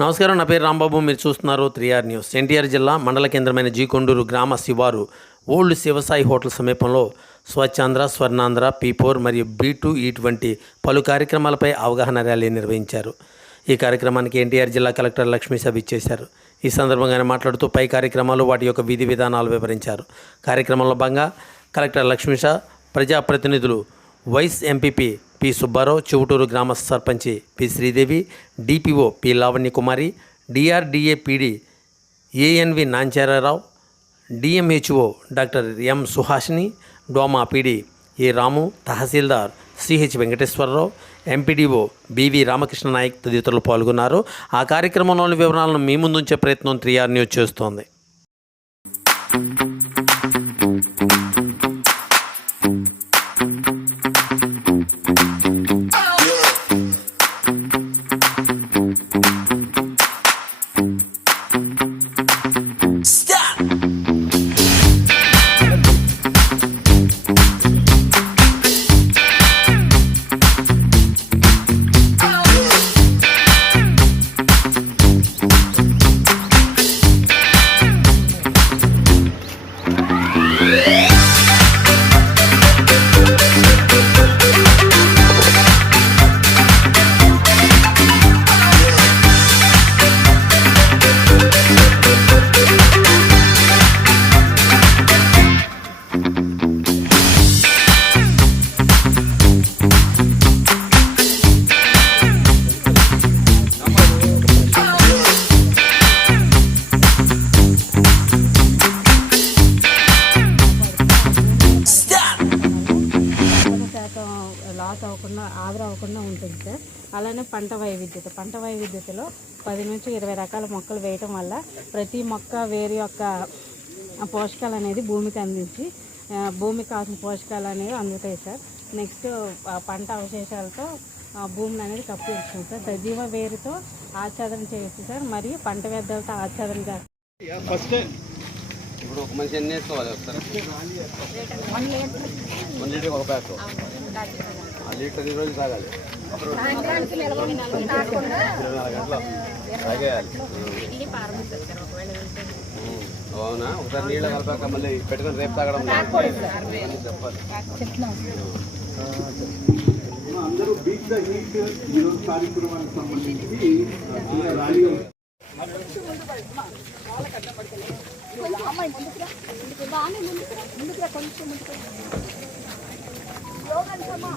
నమస్కారం నా పేరు రాంబాబు. మీరు చూస్తున్నారు త్రిఆర్ న్యూస్. ఎన్టీఆర్ జిల్లా మండల కేంద్రమైన జీకొండూరు గ్రామ శివారు ఓల్డ్ శివసాయి హోటల్ సమీపంలో స్వచ్ఛాంధ్ర స్వర్ణాంధ్ర పీపోర్ మరియు బీ టూ ఇటువంటి పలు కార్యక్రమాలపై అవగాహన ర్యాలీ నిర్వహించారు. ఈ కార్యక్రమానికి ఎన్టీఆర్ జిల్లా కలెక్టర్ లక్ష్మీ సభ ఇచ్చేశారు. ఈ సందర్భంగా మాట్లాడుతూ పై కార్యక్రమాలు వాటి యొక్క విధి విధానాలు వివరించారు. కార్యక్రమంలో భాగంగా కలెక్టర్ లక్ష్మీష ప్రజాప్రతినిధులు vice MPP P Subbarao Chevuturu గ్రామ సర్పంచి P Sridevi DPO P Lavanya Kumari DRDA PD ANV Nancharao DMHO doctor M Suhasini DWMA PD A Ramu tahsildar CH Venkateswararao MPDO BV Ramakrishna Naik తదితరులు పాల్గొన్నారు. ఆ కార్యక్రమంలోని వివరాలను మీ ముందుంచే ప్రయత్నం three news చేస్తోంది. Sir అలానే పంట వైవిధ్యత. పంట వైవిధ్యతలో పది నుంచి ఇరవై రకాల మొక్కలు వేయటం వల్ల ప్రతి మొక్క వేరు యొక్క పోషకాలు అనేది భూమికి అందించి భూమికి కావాల్సిన పోషకాలు అనేవి అందుతాయి సార్. నెక్స్ట్ ఆ పంట అవశేషాలతో ఆ, భూమిని అనేది కప్పిస్తాం సార్. సజీవ వేరుతో ఆచ్ఛాదన చేయొచ్చు సార్. మరియు పంట వ్యర్థాలతో ఆచ్ఛాదన చేస్తాం ఇప్పుడు ఒక మనిషి ఎన్ని వేసుకోవాలి వస్తారు వన్ లీటర్ ఒక ప్యాక్. ఆ లీటర్ ఈ రోజు తాగాలి ఇరవై నాలుగు గంటలు తాగేయాలి ఉమ్. అవునా? ఒకసారి నీళ్ళ కలపాక మళ్ళీ పెట్టుకొని రేపు తాగడం అందరూ బీట్ ద హీట్ ఈరోజు కార్యక్రమానికి సంబంధించి చిన్న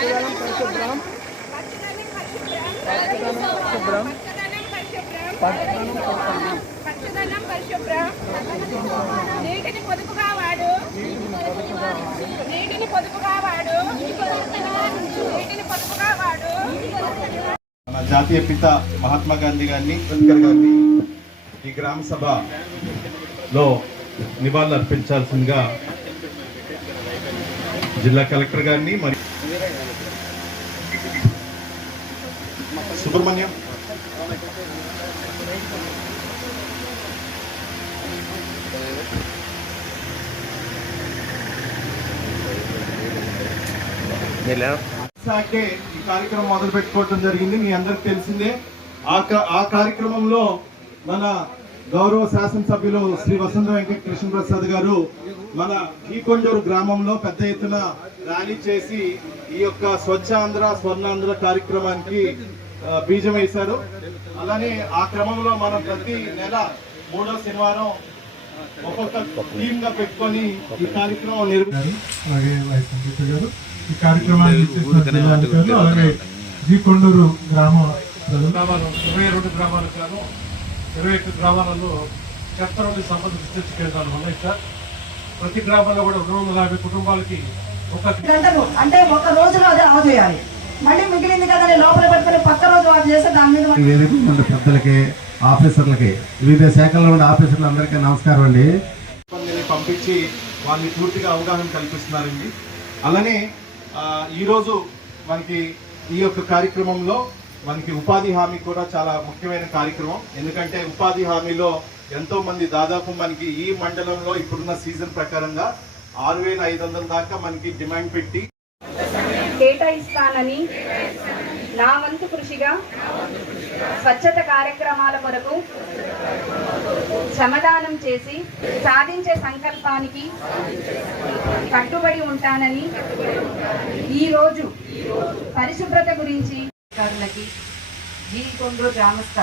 ర్యాలీ పచ్చదనం పరిశుభ్రం నీటిని పొదుపుగా వాడు. నీటిని పొదుపుగా వాడు. నీటిని పొదుపుగా వాడు. మన జాతీయ పిత మహాత్మా గాంధీ గారిని అంబేద్కర్ గారిని ఈ గ్రామ సభలో నివాళులు అర్పించాల్సిందిగా జిల్లా కలెక్టర్ గారిని మరి సుబ్రహ్మణ్యం శాఖే ఈ కార్యక్రమం మొదలు పెట్టుకోవడం జరిగింది. మీ అందరికి తెలిసిందే. ఆ క- ఆ కార్యక్రమంలో మన గౌరవ శాసనసభ్యులు శ్రీ వసంత వెంకట కృష్ణ ప్రసాద్ గారు మన ఈకొండూరు గ్రామంలో పెద్ద ఎత్తున ర్యాలీ చేసి ఈ యొక్క స్వచ్ఛాంధ్ర స్వర్ణాంధ్ర కార్యక్రమానికి బీజం వేశారు. అలానే ఆ క్రమంలో మనం ప్రతి నెల మూడో శనివారం ఒక్కొక్క టీమ్గా పెట్టుకొని ఈ కార్యక్రమం నిర్వహించారు. అలాగే వైస్ ఎంపీ గారు. ఈ కార్యక్రమాన్ని అలాగే జీ కొండూరు గ్రామ ప్రజలు. గ్రామాలు ఇరవై రెండు గ్రామాలకు గాను ఇరవై ఒక్క గ్రామాలలో చెత్త నుండి సంబంధ విస్తృతి కేంద్రాలు ఉన్నాయి సార్. ప్రతి గ్రామంలో కూడా రెండు వందల యాభై కుటుంబాలకి ఒక గంటలు అంటే ఒక రోజులో అదే ఆఫ్ చేయాలి. మళ్ళీ మిగిలింది కదా లోపల పెట్టుకుని పక్క రోజు ఆఫ్ చేస్తే దాని మీద పెద్దలకి ఆఫీసర్లకి వివిధ శాఖల్లో ఉన్న ఆఫీసర్లు అందరికీ నమస్కారం అండి. పంపించి వాళ్ళని పూర్తిగా అవగాహన కల్పిస్తున్నారండి. అలానే ఆ, ఈరోజు మనకి ఈ యొక్క కార్యక్రమంలో మనకి ఉపాధి హామీ కూడా చాలా ముఖ్యమైన కార్యక్రమం. ఎందుకంటే ఉపాధి హామీలో ఎంతో మంది దాదాపు మనకి ఈ మండలంలో ఇప్పుడున్న సీజన్ ప్రకారంగా ఆరు వేల ఐదు వందల దాకా మనకి డిమాండ్ పెట్టి కేటాయిస్తానని నా వంతు కృషిగా స్వచ్ఛత కార్యక్రమాల కొరకు శ్రమదానం చేసి సాధించే సంకల్పానికి కట్టుబడి ఉంటానని ఈరోజు పరిశుభ్రత గురించి అధికారులకి జీకొండూరు గ్రామస్థ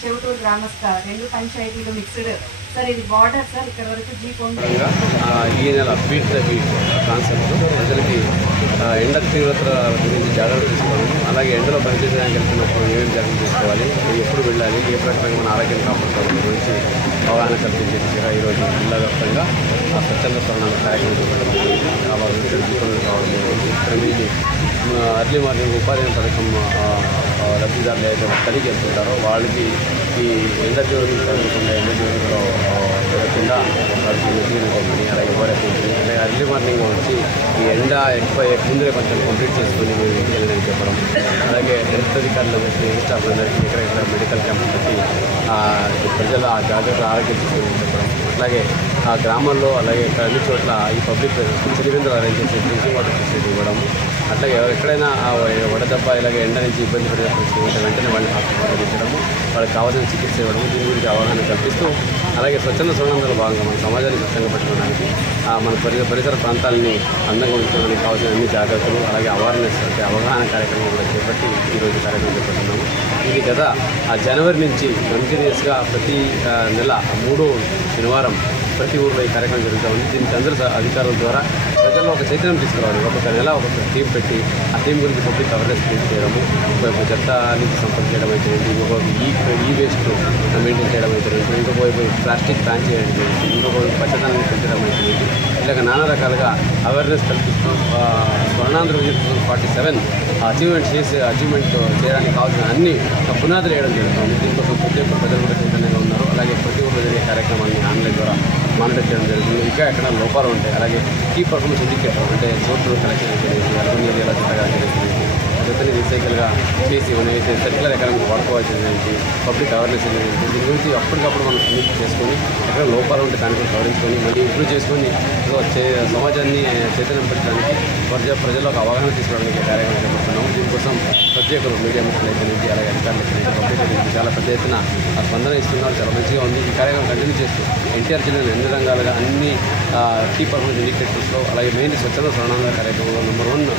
చెవుటూరు గ్రామస్థ రెండు పంచాయతీలు మిక్స్డ్ సార్ ఇది బార్డర్ సార్ ఇక్కడ వరకు జీకొండూరు ఈ నెల బీట్ ద బీట్ కాన్సెప్ట్ ఎండ తీవ్రత గురించి జాగ్రత్త తీసుకోవాలి. అలాగే ఎండలో పనిచేసేదానికి వెళ్తున్నప్పుడు ఏమేమి జాగ్రత్త తీసుకోవాలి? ఎప్పుడు వెళ్ళాలి? ఏ ప్రకారంగా మన ఆరోగ్యం కాపాడుకోవడం గురించి అవగాహన కల్పించే దిశగా ఈరోజు జిల్లా వ్యాప్తంగా ఆ స్వచ్ఛంద స్వర్ణాల కార్యక్రమం చేపట్టడం జరిగింది. కావాలి జీపంలో అర్లీ మార్నింగ్ ఉపాధి పథకం లబ్ధిదారులు ఏదైతే తల్లి చేస్తుంటారో వాళ్ళకి ఈ ఎండ తీవ్రత ఎండ తీవ్రతలో జరగకుండా వాళ్ళకి అలాగే ఓఆర్ఎస్ అలాగే అర్లీ మార్నింగ్ వచ్చి ఈ ఎండ ఎక్కువ ముందే కొంచెం కంప్లీట్ చేసుకుని మీరు ఇంటికి వెళ్ళడానికి చెప్పడం. అలాగే హెల్త్ అధికారులందరికీ స్టాఫ్ అందరికీ ఎక్కడెక్కడ మెడికల్ క్యాంప్ పెట్టి ప్రజల ఆ జాగ్రత్త ఆరోగ్యం చెప్పడం. అలాగే ఆ గ్రామాల్లో అలాగే ఇక్కడ అన్ని చోట్ల ఈ పబ్లిక్ సిలిండర్ అరేంజ్ చేసి డ్రింకింగ్ వాటర్ ఫెసిలిటీ ఇవ్వడం. అట్లాగే ఎక్కడైనా ఆ వడదెబ్బ ఇలాగే ఎండ నుంచి ఇబ్బంది పడే పరిస్థితి ఉంటే వెంటనే వాళ్ళని హాస్పిటల్ పంపించడము వాళ్ళకి కావాల్సిన చికిత్స ఇవ్వడం దీని గురించి అవగాహన కల్పిస్తూ అలాగే స్వచ్ఛంద స్వచ్ఛందంలో భాగంగా మన సమాజాన్ని స్వచ్ఛంగా పెట్టుకోవడానికి మన పరిసర పరిసర ప్రాంతాలని అందంగా ఉంచుకోవడానికి కావాల్సిన అన్ని జాగ్రత్తలు అలాగే అవేర్నెస్ అంటే అవగాహన కార్యక్రమం కూడా చేపట్టి ఈరోజు కార్యక్రమం చేపడుతున్నాము. ఇది గత ఆ జనవరి నుంచి కంటిన్యూస్గా ప్రతి నెల మూడో శనివారం ప్రతి ఊర్లో ఈ కార్యక్రమం జరుగుతూ ఉంది. దీనికి అందరూ అధికారుల ద్వారా ప్రజల్లో ఒక చైతన్యం తీసుకురావాలి. ఒక్కొక్క నెల ఒక్కొక్క టీం పెట్టి ఆ టీం గురించి పబ్లిక్ అవేర్నెస్ క్రియేట్ చేయడము ఒకవైపు చెత్త నుంచి సంపర్క చేయడం అయితే ఇంకొక ఈ ఈ వేస్ట్ మెయింటైన్ చేయడం అయితే ఇంకొక వైపు ప్లాస్టిక్ బ్యాన్ చేయడం జరిగింది ఇంకొక వైపు పచ్చదనాన్ని పెంచడం అయితే ఇలాగ నానా రకాలుగా అవేర్నెస్ కల్పిస్తూ Swarnandhra vision forty seven achievement చేసి అచీవ్మెంట్ చేయడానికి కావాల్సిన అన్ని పునాదులు వేయడం జరుగుతుంది. దీనికోసం ప్రతి ఒక్క ప్రజలు కూడా చైతన్యంగా ఉన్నారు అలాగే ప్రతి ఊళ్ళో జరిగే కార్యక్రమాన్ని ఆన్లైన్ ద్వారా మానిటర్ చేయడం జరుగుతుంది ఇంకా ఎక్కడ లోపాలు ఉంటాయి అలాగే కీ పర్ఫార్మెన్స్ ఇండికేటర్ అంటే సోర్స్ కలెక్షన్ చేసి అర్బన్ ఏరియాలో చెత్త కలెక్షన్ అయితే రీసైకిల్గా చేసి మనం అయితే సర్క్యులర్ ఎకనామిక్ వాడుకోవాల్సింది ఏంటి పబ్లిక్ అవేర్నెస్ ఏంటి దీని గురించి అప్పటికప్పుడు మనం సమీక్ష చేసుకొని ఎక్కడ లోపాలు ఉంటే దాని గురించి సవరించుకొని మళ్ళీ ఇంప్రూవ్ చేసుకొని చే- సమాజాన్ని చైతన్యం పెట్టడానికి ప్రజ ప్రజలకు అవగాహన తీసుకోవడానికి కార్యక్రమం చేపడుతున్నాము. దీనికోసం ప్రతి ఒక్కరు మీడియా మిత్రులు నుంచి అలాగే అధికారులు పబ్లిక్ చాలా పెద్ద ఎత్తున ఆ స్పందన ఇస్తున్నారు. చాలా మంచిగా ఉంది. ఈ కార్యక్రమం కంటిన్యూ చేస్తూ ఎన్టీఆర్ జిల్లాలో అన్ని రంగాలుగా అన్ని కీ పర్ఫార్మెన్స్ ఇండికేటర్స్లో అలాగే మెయిన్ స్వచ్ఛంద స్వర్ణాంగ కార్యక్రమంలో నెంబర్ వన్గా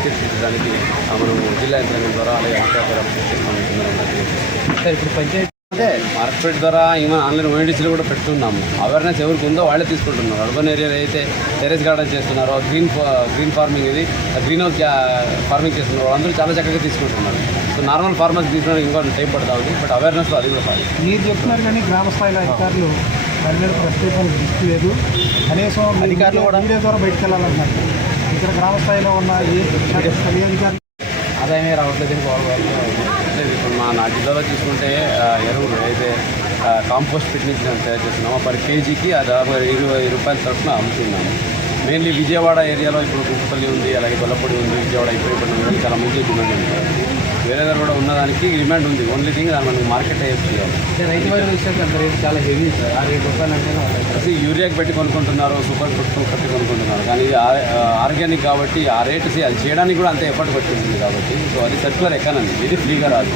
తీర్చిదిద్దడానికి ఆ, మనము జిల్లా యంత్రాంగం ద్వారా అలాగే అధికారుల ద్వారా ఇప్పుడు పంచాయతీ అంటే మార్కెట్ ద్వారా ఈవెన్ ఆన్లైన్ ఓఎన్డీసీలు కూడా పెడుతున్నాము. అవేర్నెస్ ఎవరికి ఉందో వాళ్ళే తీసుకుంటున్నారు. అర్బన్ ఏరియాలో అయితే టెరెస్ గార్డెన్ చేస్తున్నారో గ్రీన్ గ్రీన్ ఫార్మింగ్ ఇది గ్రీన్ హౌస్ ఫార్మింగ్ చేస్తున్నారు. వాళ్ళందరూ చాలా చక్కగా తీసుకుంటున్నారు. సో నార్మల్ ఫార్మర్స్ తీసుకోవడానికి ఇంకా టైం పడుతూ ఉంది బట్ అవేర్నెస్లో అది కూడా మీరు చెప్తున్నారు కానీ గ్రామ స్థాయిలో అధికారులు దాని మీద ప్రత్యేకంగా దృష్టి లేదు. కనీసం అధికారులు కూడా మీడియా ద్వారా బయటకు వెళ్ళాలన్నారు. ఇక్కడ గ్రామ స్థాయిలో ఉన్న ఏ ఏ అధికారులు ఆదాయమే రావట్లేదు లేదు ఇప్పుడు మా నా జిల్లాలో చూసుకుంటే ఎరువులు అయితే కాంపోస్ట్ మేము తయారు చేస్తున్నాము. పర్ కేజీకి దాదాపు ఇరవై రూపాయల తరఫున అమ్ముతున్నాము. మెయిన్లీ విజయవాడ ఏరియాలో ఇప్పుడు కుక్కపల్లి ఉంది అలాగే గొల్లపూడి ఉంది విజయవాడ ఉంది చాలా మంచి డిమాండ్ ఉంది. వేరే దగ్గర కూడా ఉన్నదానికి డిమాండ్ ఉంది. ఓన్లీ థింగ్ దాన్ని మనం మార్కెట్ అయ్యేది చేయాలి రైతు వారి రేటు చాలా హెవీ సార్. ఆ రేటు రూపాయలు అంటే అసలు యూరియాకి పెట్టి కొనుక్కుంటున్నారు సూపర్ ఫుడ్ పెట్టి కొనుక్కుంటున్నారు. కానీ ఇది ఆర్గానిక్ కాబట్టి ఆ రేట్ అది చేయడానికి కూడా అంతే ఎఫర్ట్ పట్టుకుంటుంది కాబట్టి. సో అది సర్క్యులర్ ఎకానమీ ఇది ఫ్రీగా రాదు.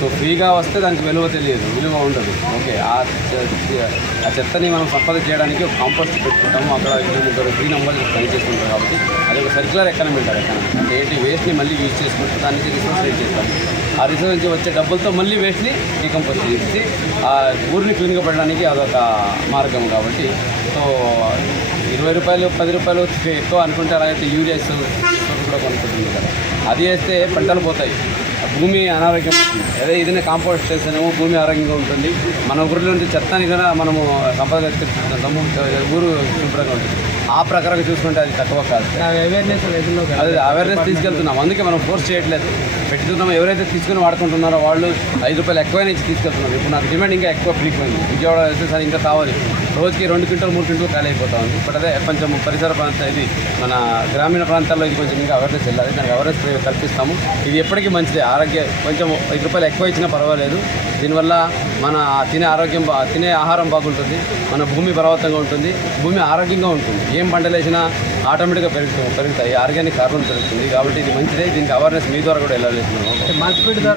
సో ఫ్రీగా వస్తే దానికి విలువ తెలియదు. విలువ ఉండదు. ఓకే ఆ చె- ఆ చెత్తని మనం సంపద చేయడానికి ఒక కాంపోస్ట్ పెట్టుకుంటాము. అక్కడ ఇద్దరు గ్రీన్ అంబాజీ పని చేసుకుంటారు కాబట్టి అది ఒక సర్క్యులర్ ఎకానమీ అంటారు. ఎకానమీ అంటే ఏంటి? వేస్ట్ని మళ్ళీ యూజ్ చేసుకుంటూ దానికి రిసోర్స్ రేట్ చేస్తాం ఆ రిసోర్స్ నుంచి వచ్చే డబ్బులతో మళ్ళీ వేస్ట్ని డీకంపోజ్ చేసి ఆ ఊరిని క్లీన్గా పెట్టడానికి అదొక మార్గం కాబట్టి. సో ఇరవై రూపాయలు పది రూపాయలు ఎక్కువ అనుకుంటే అలా అయితే యూరియా ఇస్తుంది కూడా కొనుక్కుంటుంది కదా. అది వేస్తే పంటలు పోతాయి. భూమి అనారోగ్యం అదే ఇదనే కాంపోస్ట్ చేస్తేనేమో భూమి ఆరోగ్యంగా ఉంటుంది. మన ఊరిలో నుంచి చెత్తని కూడా మనము సంపద ఊరు శుభ్రంగా ఉంటుంది. ఆ ప్రకారం చూసుకుంటే అది తక్కువ కాదు. అవేర్నెస్ అదే అవేర్నెస్ తీసుకెళ్తున్నాం అందుకే మనం ఫోర్స్ చేయట్లేదు. పెట్టుతున్నాం ఎవరైతే తీసుకుని వాడుకుంటున్నారో వాళ్ళు ఐదు రూపాయలు ఎక్కువైనా ఇచ్చి తీసుకెళ్తున్నారు. ఇప్పుడు నాకు డిమాండ్ ఇంకా ఎక్కువ ఫ్రీక్వెంట్ విజయవాడ అయితే సరే ఇంకా కావాలి రోజుకి రెండు క్వింటల్ మూడు క్వింటల్ ఖాళీ అయిపోతా ఉంది. బట్ అదే కొంచెం పరిసర ప్రాంత ఇది మన గ్రామీణ ప్రాంతాల్లో ఇది కొంచెం ఇంకా అవేర్నెస్ వెళ్ళాలి. దానికి అవేర్నెస్ కల్పిస్తాము. ఇది ఎప్పటికీ మంచిదే. ఆరోగ్య కొంచెం ఐదు రూపాయలు ఎక్కువ ఇచ్చినా పర్వాలేదు. దీనివల్ల మన తినే ఆరోగ్యం బా తినే ఆహారం బాగుంటుంది. మన భూమి బలవత్తంగా ఉంటుంది. భూమి ఆరోగ్యంగా ఉంటుంది. ఏం పంటలు వేసినా ఆటోమేటిక్గా పెరుగుతూ పెరుగుతాయి. ఆర్గానిక్ కార్బన్ పెరుగుతుంది. కాబట్టి ఇది మంచిదే. దీనికి అవేర్నెస్ మీ ద్వారా కూడా వెళ్ళాలి. మార్కెట్ ద్వారా